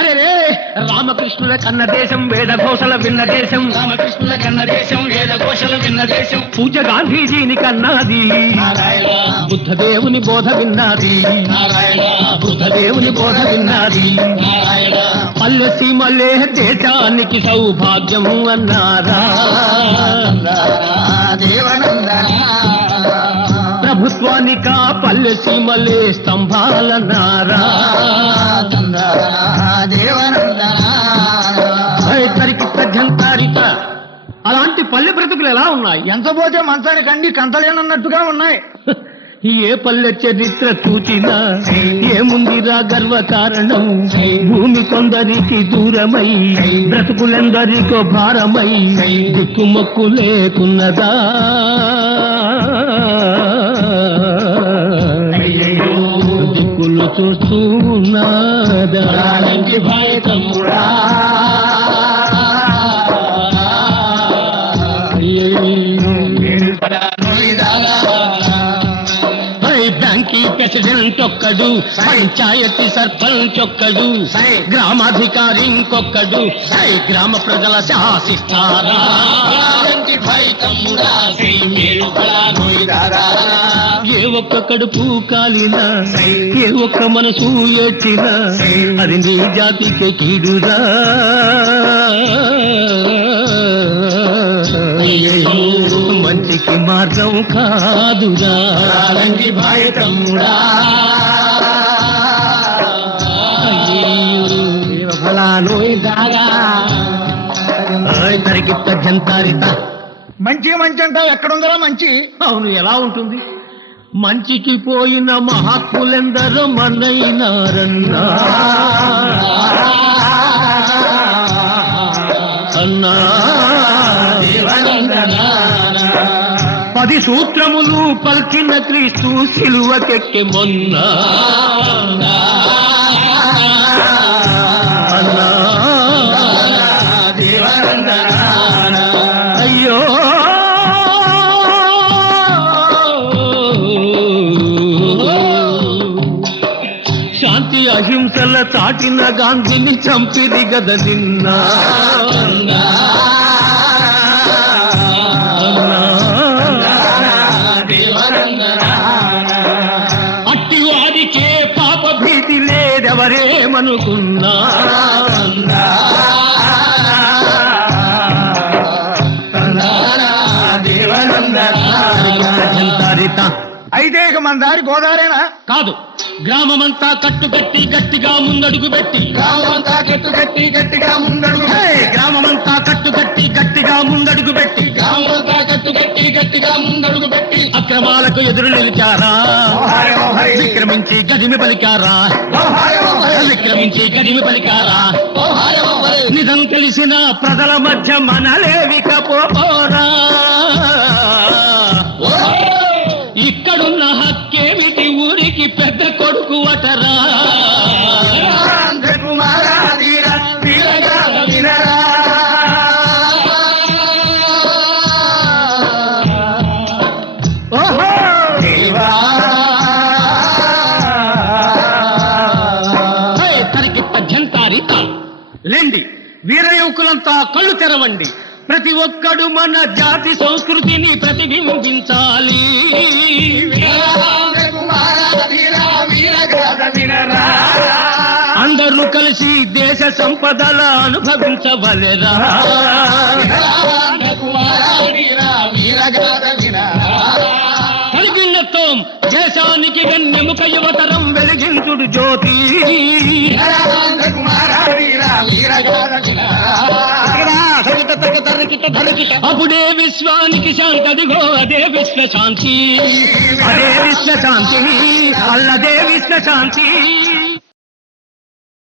అరే రే రామకృష్ణుల కన్న దేశం వేద ఘోషల విన్న దేశం, రామకృష్ణుల కన్న దేశం వేద ఘోషల విన్న దేశం, పూజ గాంధీజీని కన్నది, బుద్ధదేవుని బోధ విన్నది, బుద్ధదేవుని బోధ విన్నది. పల్లె సీమలే దేశానికి సౌభాగ్యం అన్నారా, ప్రభుత్వానికా పల్లె సీమలే స్తంభాలన్నారా, అలాంటి పల్లె బ్రతుకులు ఎలా ఉన్నాయి? ఎంత పోతే మంచానికి అండి కంతలేనన్నట్టుగా ఉన్నాయి. ఏ పల్లె చరిత్ర చూచినా ఏముందిరా గర్వ కారణం, భూమి కొందరికి దూరమై బ్రతుకులెందరికో భారమై దిక్కుమొక్కు లేకున్నదా, దిక్కులు చూస్తూ ఉన్నదా. తమ్ముడా బ్యాంకీ ప్రెసిడెంట్ ఒక్కడు, పంచాయతీ సర్పంచ్ ఒక్కడు, గ్రామాధికారి ఇంకొక్కడు, గ్రామ ప్రజల శాసిస్తారా. ఏ ఒక్క కడుపు కాలినా, ఏ ఒక్క మనసు ఏడ్చినా అది నీ జాతికి కీడురా. మంచికి మార్గం కాదురా. తమ్ముడా జంతారిత మంచి మంచి అంటావు, ఎక్కడుందరా మంచి? అవును, ఎలా ఉంటుంది? మంచికి పోయిన మహాత్ములెందరో మనైనారన్నా అన్నా. 10 సూత్రములు పల్కిన క్రీస్తు సిలువకెక్కి మొన్న అన్నా. అయ్యో శాంతి అహింసల చాటిన గాంధీని చంపిది గద నిన్న. అట్టి వారికే పాప భీతి లేదెవరేమనుకున్నా. అయితే ఇక మన దారి గోదావరేనా? కాదు, గ్రామమంతా కట్టుకట్టి గట్టిగా ముందడుగు పెట్టి, గ్రామమంతా కట్టుకట్టి గట్టిగా ముందడుగు, గ్రామమంతా కట్టుకట్టి గట్టిగా ముందడుగు పెట్టి, గ్రామమంతా కట్టుకట్టి గట్టిగా ముందడుగు పెట్టి అక్రమాలకు ఎదురు నిలిచారా, విక్రమించి గదిమి పలికారా, విక్రమించి గదిమి పలికారా. నిజం తెలిసిన ప్రజల మధ్య మనలేవికపోరా. ఇక్కడున్న హక్కేమిటి ఊరికి పెద్ద కొడుకు అటరా. రండి వీర యువకులంతా కళ్ళు తెరవండి, ప్రతి ఒక్కడు మన జాతి సంస్కృతిని ప్రతిబింబించాలి. అందరూ కలిసి దేశ సంపదల అనుభవించవలెరా. కలిగినత్వం దేశానికి గణ్యముఖ యువతరం వెలిగించుడు జ్యోతి. అప్పుడే విశ్వానికి శాంతి, అదిగో అదే విశ్వశాంతి, అదే విశ్వశాంతి, అల్లదే విశ్వశాంతి.